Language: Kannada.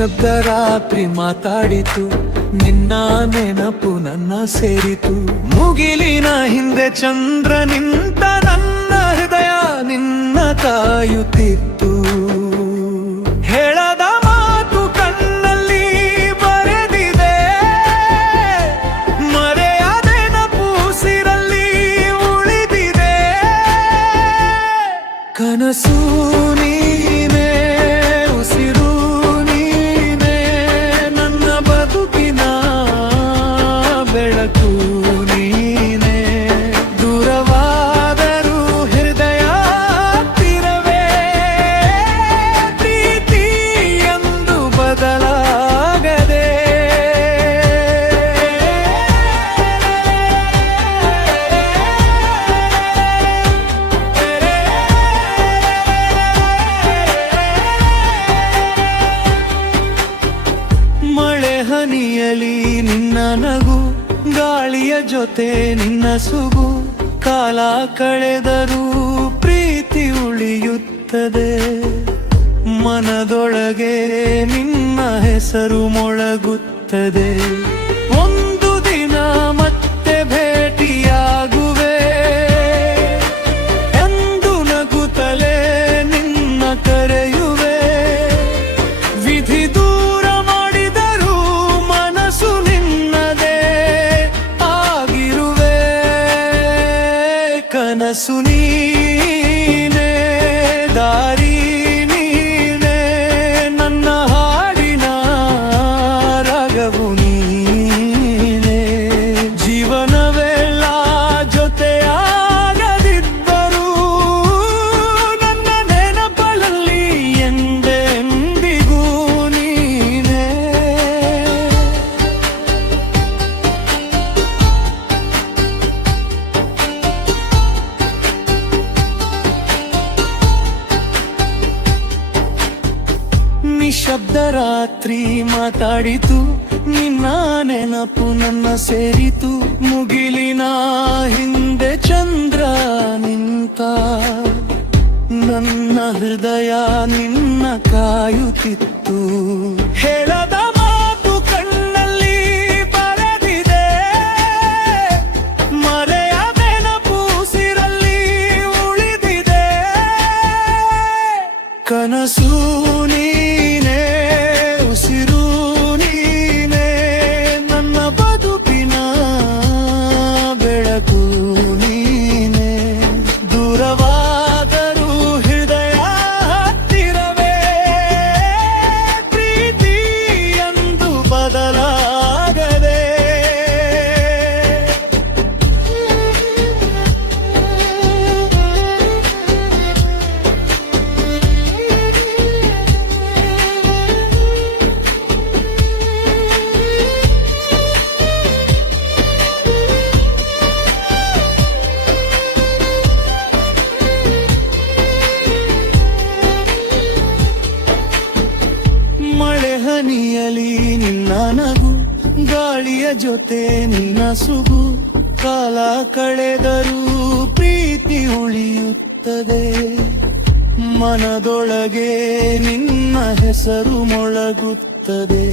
ನಿಶಬ್ದ ರಾತ್ರಿ ಮಾತಾಡಿತು, ನಿನ್ನ ನೆನಪು ನನ್ನ ಸೇರಿತು. ಮುಗಿಲಿನ ಹಿಂದೆ ಚಂದ್ರ ನಿಂತ, ನನ್ನ ಹೃದಯ ನಿನ್ನ ಕಾಯುತ್ತಿತ್ತು. ಹೇಳದ ಮಾತು ಕಣ್ಣಲ್ಲಿ ಬರೆದಿದೆ, ಮರೆಯದ ನೆನಪು ಉಸಿರಲ್ಲಿ ಉಳಿದಿದೆ. ಕನಸು ನೀನೇ, ಉಸಿರು ನೀನೇ, ನನ್ನ ಬದುಕಿನ ಬೆಳಕು ನೀನೇ. ದೂರವಾದರೂ ಹೃದಯ ಹತ್ತಿರವೇ, ಪ್ರೀತಿ ಎಂದು ಬದಲಾಗದೆ. ಮಳೆ ಹನಿಯಲಿ ನಿನ್ನ ನಗು, ಗಾಳಿಯ ಜೊತೆ ನಿನ್ನ ಸುಗು. ಕಾಲ ಕಳೆದರೂ ಪ್ರೀತಿ ಉಳಿಯುತ್ತದೆ, ಮನದೊಳಗೆ ನಿನ್ನ ಹೆಸರು ಮೊಳಗುತ್ತದೆ. ಒಂದು ದಿನ ಮತ್ತೆ ಭೇಟಿಯಾಗುವೆ ಎಂದು ನಗುತ್ತಲೇ ನಿನ್ನ ಕರೆಯುವೆ. ವಿಧಿ ದೂರ ಮಾಡಿದರೂ ಮನಸ್ಸು ನಿನ್ನದೇ ಆಗಿರುವೆ. ಕನಸು ನೀನೇ, ದಾರಿ ನೀನೇ, ನನ್ನ ಹಾಡಿನ ರಾಗವು ನೀನೇ. ಜೀವನವೆಲ್ಲ ಜೊತೆಯಾಗದಿದ್ದರೂ ನನ್ನ ನೆನಪಲ್ಲಿ ಎಂದೆಂದಿಗೂ ನೀನೇ. ನಿಶಬ್ದ ರಾತ್ರಿ ಮಾತಾಡಿತು, ನಿನ್ನ ನೆನಪು ನನ್ನ ಸೇರಿತು. ಮುಗಿಲಿನ ಹಿಂದೆ ಚಂದ್ರ ನಿಂತ, ನನ್ನ ಹೃದಯ ನಿನ್ನ ಕಾಯುತ್ತಿತ್ತು. ಹೇಳದ ಮಾತು ಕಣ್ಣಲ್ಲಿ ಬರೆದಿದೆ, ಮರೆಯದ ನೆನಪು ಉಸಿರಲ್ಲಿ ಉಳಿದಿದೆ. ಕನಸು ನೀನೇ, ಉಸಿರು ನೀನೇ, ನನ್ನ ಬದುಕಿನ ಬೆಳಕು ನೀನೇ. ದೂರವಾದರೂ ಹೃದಯ ಹತ್ತಿರವೇ, ಪ್ರೀತಿ ಎಂದು ಬದಲಾಗದೆ. ಮಳೆ ಹನಿಯಲಿ ನಿನ್ನ ನಗು, ಗಾಳಿಯ ಜೊತೆ ನಿನ್ನ ಸುಗು. ಕಾಲ ಕಳೆದರೂ ಪ್ರೀತಿ ಉಳಿಯುತ್ತದೆ, ಮನದೊಳಗೆ ನಿನ್ನ ಹೆಸರು ಮೊಳಗುತ್ತದೆ.